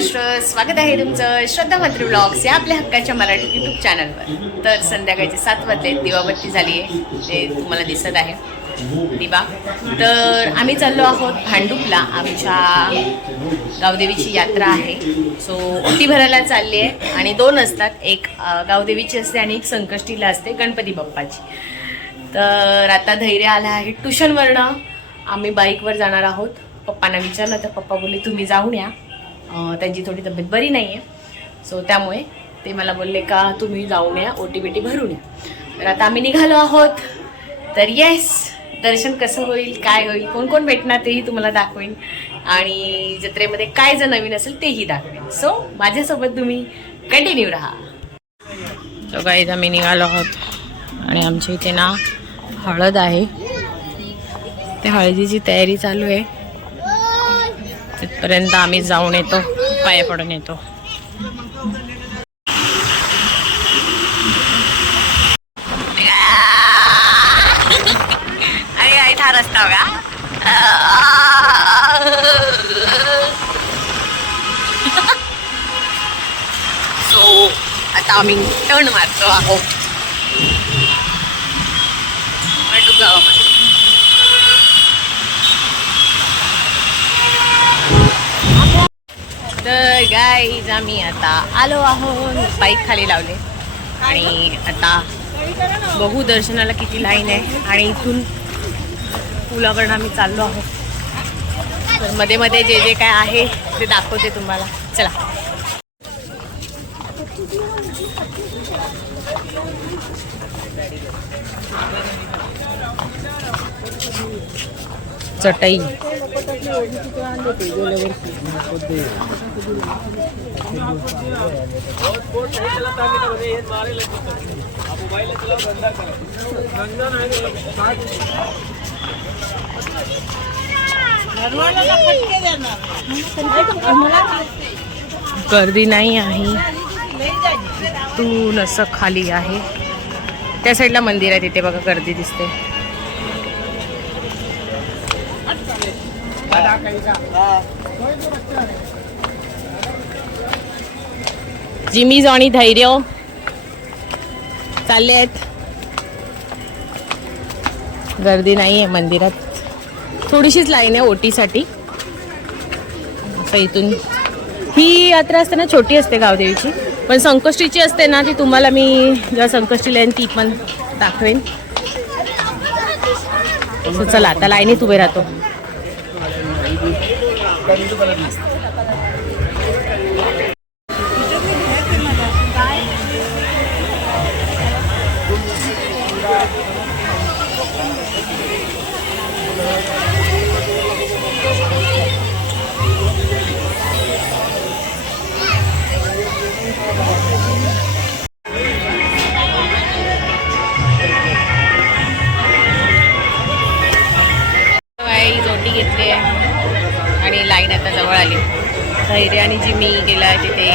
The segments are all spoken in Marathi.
महाराष्ट्र, स्वागत आहे तुमचं श्रद्धा मातृ ब्लॉग्स या आपल्या हक्काच्या मराठी यूट्यूब चॅनलवर। तर संध्याकाळचे 7 वाजले, दिवाबत्ती झाली आहे, ते तुम्हाला दिसत आहे दिवा। तर आम्ही चाललो आहोत भांडुपला, आमच्या गावदेवीची यात्रा आहे। सो ओटी भरायला चालली आहे आणि 2 असतात, एक गावदेवीची असते आणि एक संकष्टीला असते गणपती बाप्पाची। तर आता धैर्य आला आहे ट्युशनवरनं, आम्ही बाईकवर जाणार आहोत। पप्पांना विचारलं तर पप्पा बोलले तुम्ही जाऊन या, त्यांची थोडी तब्येत बरी नाही आहे, सो त्यामुळे ते मला बोलले का तुम्ही जाऊन या, ओटी बिटी भरून या। तर आता आम्ही निघालो आहोत। तर येस, दर्शन कसं होईल, काय होईल, कोण कोण भेटणार तेही तुम्हाला दाखवेन आणि जत्रेमध्ये काय जर नवीन असेल तेही दाखवेन। सो माझ्यासोबत तुम्ही कंटिन्यू राहा। तो गाईज आम्ही निघालो आहोत आणि आमच्या इथे ना हळद आहे, ते हळदीची तयारी चालू आहे। तिथपर्यंत आम्ही जाऊन येतो, पाया पडून येतो। अरे आई था रस्ता होगा। सो आता आम्ही टर्न मारतो आहोत गावामध्ये। तर गाईज आम्ही आता आलो आहोत, बाईक खाली लावले आणि आता बघू दर्शनाला किती लाईन आहे आणि इथून पुलावरून आम्ही चाललो आहोत। तर मध्ये मध्ये जे जे काय आहे ते दाखवते तुम्हाला, चला। चटई गर्दी नाही आहे, तू असं खाली आहे, त्या साईडला मंदिर आहे, तिथे बघा गर्दी दिसते। जिमीज आणि धैर्य चालले आहेत, गर्दी नाही आहे मंदिरात, थोडीशीच लाईन आहे ओटीसाठी। असं इथून ही यात्रा असते ना, छोटी असते गावदेवीची, पण संकष्टीची असते ना ती तुम्हाला मी जेव्हा संकष्टीला येईन ती पण दाखवेन। चला आता लाईनीत उभे राहतो। जोटी घेतली आहे आणि लाईन आता जवळ आली। धैर्य आणि जिमी गेला आहे तिथे,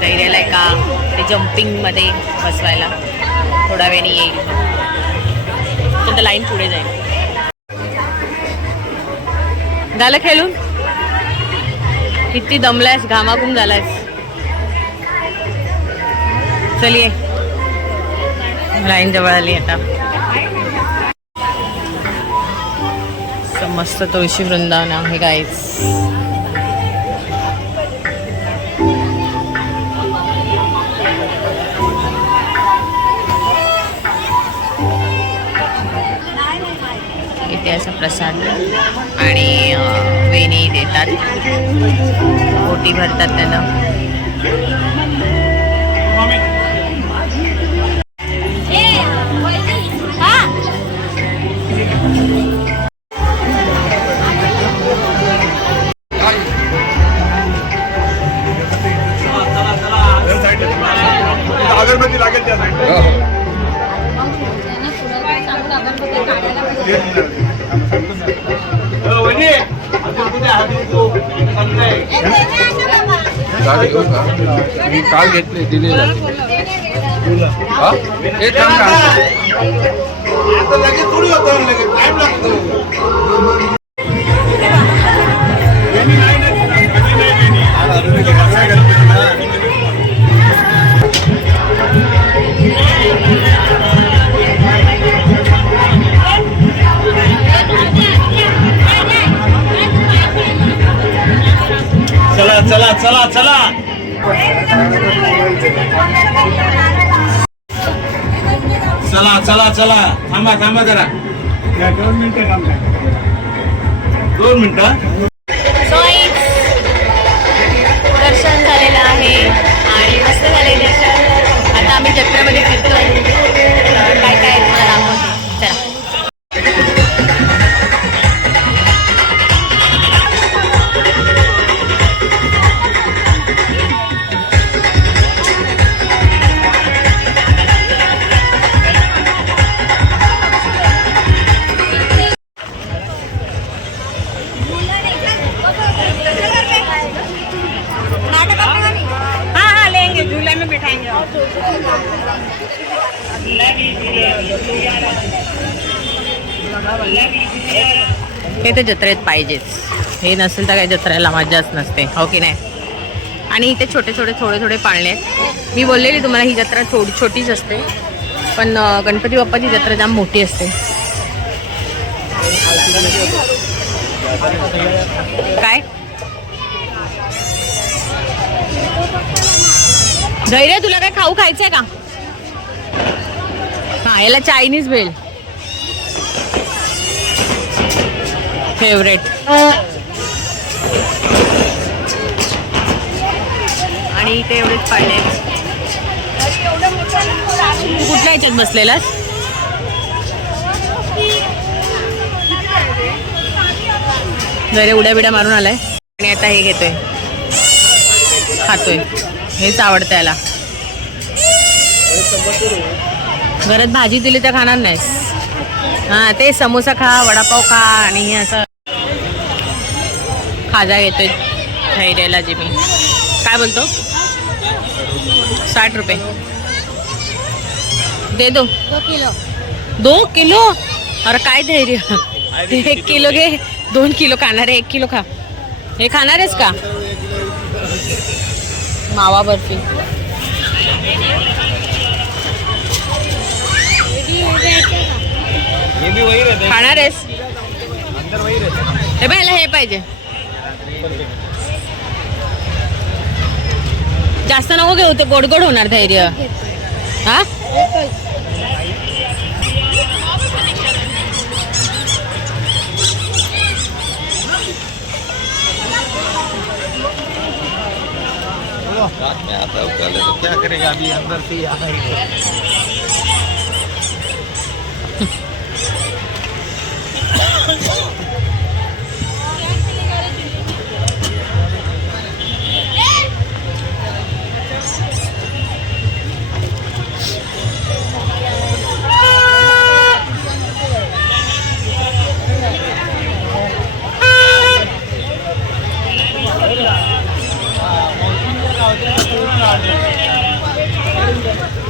धैर्याला एका ते जम्पिंगमध्ये बसवायला, थोडा वेळाने येईल, तर लाईन पुढे जाईल। झालं खेळून, किती दमलायस, घामाघूम झालायस, चलिये लाईन जवळ आली आता। मस्त तुळशी वृंदावन आहे गाईज। इथे असा प्रसाद आणि वेणी देतात, ओटी भरतात त्यांना। अगरबत्ती लागेल त्या काल घेतले दिलेला लगेच थोडी होतं, लगेच टाइम लागतो। चला चला चला चला चला थांबा थांबा जरा 2 मिनिटं दर्शन झालेलं आहे आणि मस्त झाले दर्शन. आता आम्ही जत्रेमध्ये फिरतोय. काय काय तुम्हाला दाखवते चला. हे तर जत्रेत पाहिजेच. हे नसेल तर काही जत्रेला मजाच नसते, हो की नाही. आणि इथे छोटे छोटे थोडे थोडे पाळणे आहेत. मी बोललेली तुम्हाला ही जत्रा थोडी छोटीच असते, पण गणपती बाप्पाची जत्रा जाम मोठी असते. काय धैर्य, तुला काय खाऊ खायचंय का? हा, याला चायनीज भेल फेवरेट. आणि इथे एवढेच पाळले. तू कुठल्या ह्याच्यात बसलेलास? जरे उड्या बिड्या मारून आलाय आणि आता हे घेतोय, खातोय. हेच आवडतं याला. घरात भाजी दिली तर खाणार नाहीस. हा, ते समोसा खा, वडापाव खा आणि हे असं खाजा घेतोय धैर्याला. जे मी काय बोलतो 60 रुपये दे दो. 2 किलो. अरे काय धैर्य, 1 किलो घे. 2 किलो खाणार आहे, 1 किलो खा. हे खाणार आहेस का? मावा बर्फी. खाणार आहेस? हे पाहिलं, हे पाहिजे. जास्त नको घेऊ, ते गोड गोड होणार धैर्य. हा, रात में आता तो क्या करेगा अभी अंदर से आना ही.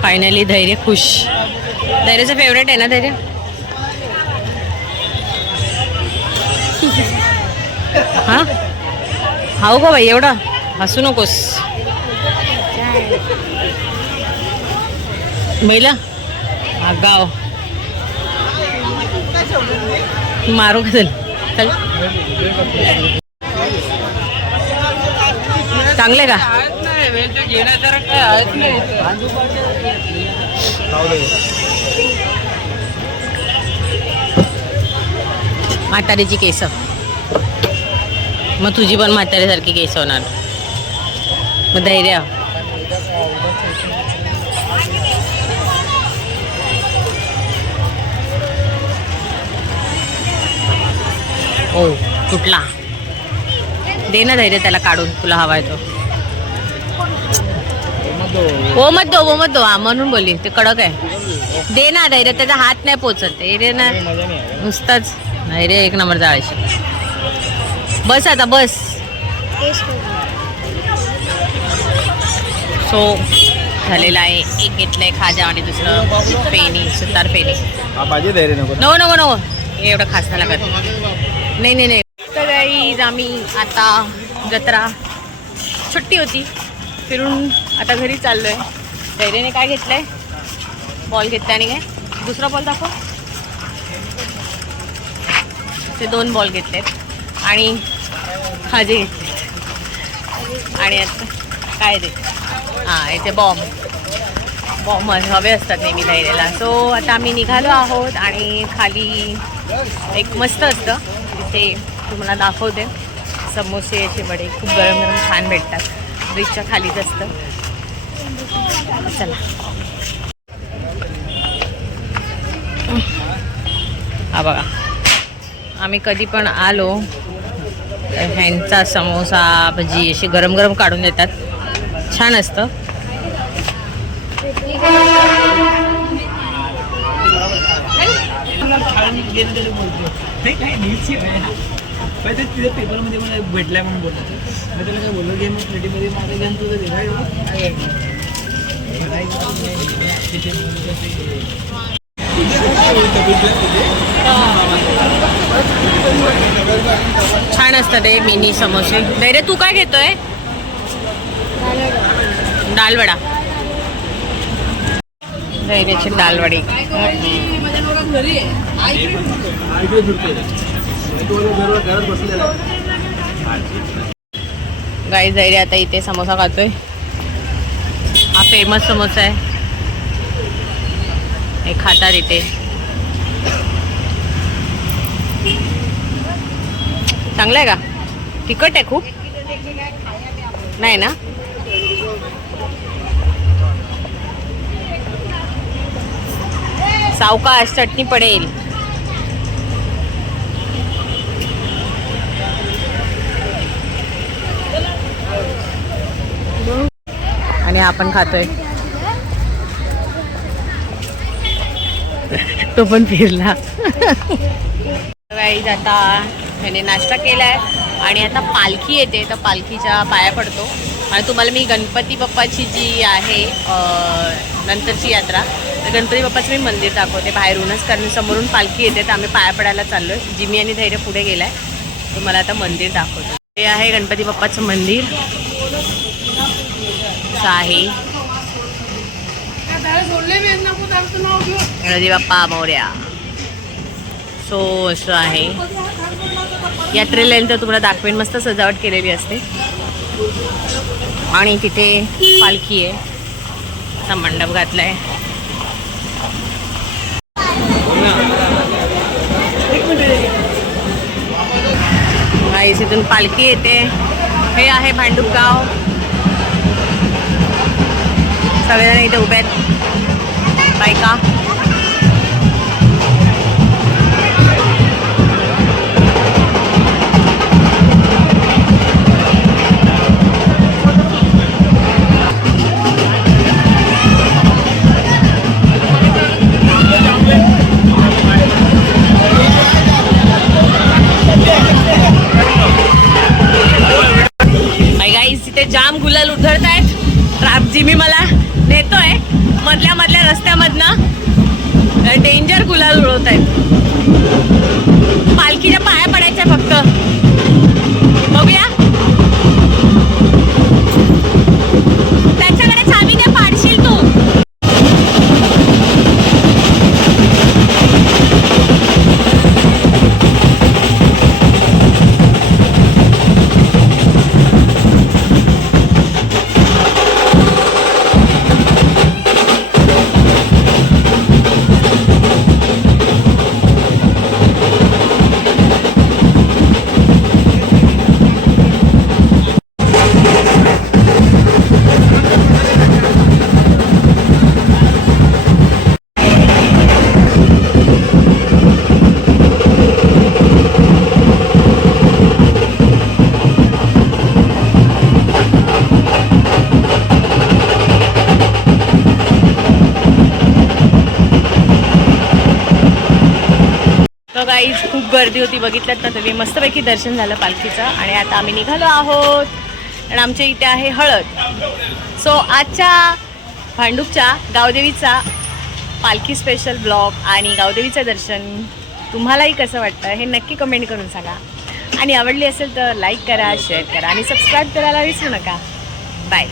फायनली धैर्य खुश. धैर्याचं फेवरेट आहे ना धैर्य? हा, हाऊ का बाई, एवढं हसू नकोस. महिला गाव मारू का? चल चांगले का? म्हातारीची केस, मग तुझी पण म्हातारीसारखी केस होणार. मग धैर्य ओ कुठला दे ना धैर्य, त्याला काढून तुला हवाय तो. वो मत दो हा, म्हणून बोलली ते कडक आहे. दे ना धैर्य, त्याचा हात नाही पोचत. दे ना नुसताच. धैर्य एक नंबर जाळायची. बस आता बस. सो झालेला आहे. एक घेतलंय खाजा आणि दुसरं फेनी, सुतार फेनी. नको नको नको, एवढं खास नाही लागत. नाही नाही नाही. तर गाईज आम्ही आता जत्रा सुट्टी होती, फिरून आता घरी चाललोय. धैर्याने काय घेतलंय? बॉल घेतला. आणि काय दुसरा बॉल दाखव. ते 2 बॉल घेतलेत आणि खाजे घेतले. आणि आता काय ते हां इथे बॉम्ब हवे असतात नेहमी धैर्याला. सो आता आम्ही निघालो आहोत आणि खाली एक मस्त असतं तिथे तुम्हाला दाखवते. समोसे याचे वडे खूप गरम गरम छान भेटतात. ब्रिजच्या खालीच असतं. चला हा बघा आम्ही कधी पण आलो तर ह्यांचा समोसा भजी अशी गरम गरम काढून देतात. छान असतं. तिथे पेपरमध्ये मला भेटलाय म्हणून बोलतो. मग त्याला काय बोललो की मग प्लेटीमध्ये माझं घेऊन तुझं छान असतं ते मिनी समोसे. धैर्य तू काय घेतोय? दालवडा. धैर्याची दालवडी. गाईस धैर्य आता इथे समोसा खातोय. हा फेमस समोसा आहे. हे खातात इथे. चांगला आहे का? तिखट आहे खूप? नाही ना? सावकाश चटणी पडेल. आणि आपण खातोय. तो पण फिरला. गाईज आता ह्याने नाश्ता केलाय आणि आता पालखी येते तर पालखीच्या पाया पडतो. आणि तुम्हाला मी गणपती बाप्पाची जी आहे नंतरची यात्रा तर गणपती बाप्पाचं मी मंदिर दाखवते बाहेरूनच. कारण समोरून पालखी येते तर आम्ही पाया पडायला चाललोय. जिमी आणि धैर्य पुढे गेलाय. तुम्हाला आता मंदिर दाखवतो. हे आहे गणपती बाप्पाचं मंदिर. असं आहे. गणपती बाप्पा मोरया. सो असं आहे. यात्रेला येईल तर तुम्हाला दाखवेन. मस्त सजावट केलेली असते आणि तिथे पालखी आहे. असा मंडप घातलाय. गाईस इथून पालखी येते. हे आहे भांडूप गाव. सगळेजण इथे उभे आहेत बायका. जाम गुलाल उधळत आहेत. रामजीमी मला नेतोय मधल्या रस्त्यामधनं. डेंजर गुलाल उडवत आहेत. पालखीच्या पाया पडायच्या फक्त. बघूया. त्याच्याकडे चावी दे पाडशील तू. गाईज खूप गर्दी होती. बघितलं ना तुम्ही. मस्तपैकी दर्शन झालं पालखीचं. आणि आता आम्ही निघालो आहोत आणि आमच्या इथे आहे हळद. सो आजच्या भांडूपच्या गावदेवीचा पालखी स्पेशल ब्लॉग आणि गावदेवीचं दर्शन तुम्हालाही कसं वाटतं हे नक्की कमेंट करून सांगा. आणि आवडली असेल तर लाईक करा, शेअर करा आणि सबस्क्राईब करायला विसरू नका. बाय.